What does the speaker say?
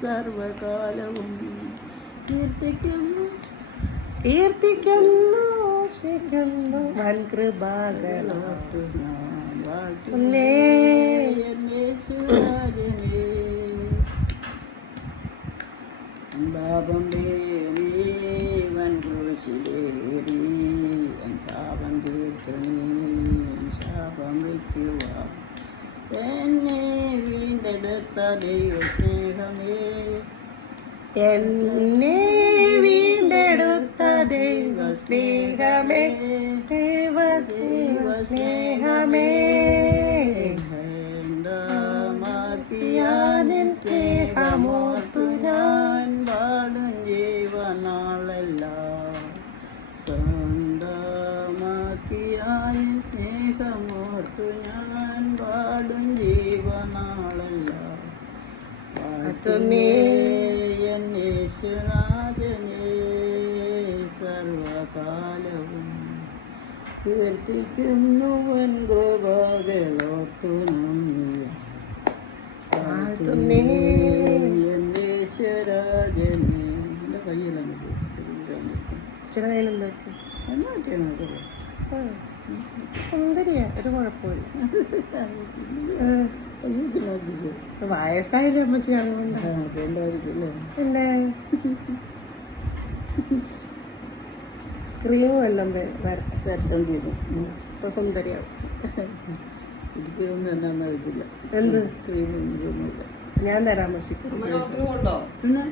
സർവകാലവും കീർത്തിക്കുന്നു കീർത്തിക്കുന്നു ഘോഷിക്കുന്നു വൻകൃപാകളോർത്തു ഞാൻ വാഴ്ത്തുന്നേ. യേശുരാജനേ പാപം പേറി വൻക്രൂശിലേറി എൻ പാപം തീർത്തു നീ ശാപം വയ്ക്കുവാൻ എന്നെ വീണ്ടെടുത്ത ദൈവസ്നേഹമേ എന്നെ വീണ്ടെടുത്ത ദൈവസ്നേഹമേ ദൈവസ്നേഹമേ മാറ്റിയാനിൻ സ്നേഹമോർത്തു ഞാൻ പാടും ജീവനാളെല്ലാം സ്വന്തമാക്കിയാനിൻ സ്നേഹമോർത്തു ഞാൻ പാടും ജീവനാളെല്ലാം വാഴ്ത്തുന്നേ എൻ യേശുനാഥനേ സർവകാലവും കീർത്തിക്കുന്നു വൻ കൃപകളോർത്തു നന്ദി വാഴ്ത്തുന്നേ. എൻ യേശുരാജനേ. എൻ്റെ കയ്യിലാണ് ചില കയ്യിലെന്താ പറ്റി? എന്നാ ചെയ്യണത് സുന്ദരിയാ, ഒരു കുഴപ്പമില്ല. നോക്കിക്കോ വയസ്സായില്ലേ അമ്മച്ചി, അതുകൊണ്ട് അതുകൊണ്ടായിരിക്കും പിന്നെ ക്രീമും എല്ലാം വരച്ചോണ്ടിരുന്നു. ഇപ്പൊ സുന്ദരിയാവും. ഇരിക്കുന്നൊന്നും എന്നാന്ന് അറിയത്തില്ല. എന്ത് ക്രീമൊന്നുമില്ല. ഞാൻ തരാം അമ്മച്ചിക്ക്. പിന്നെ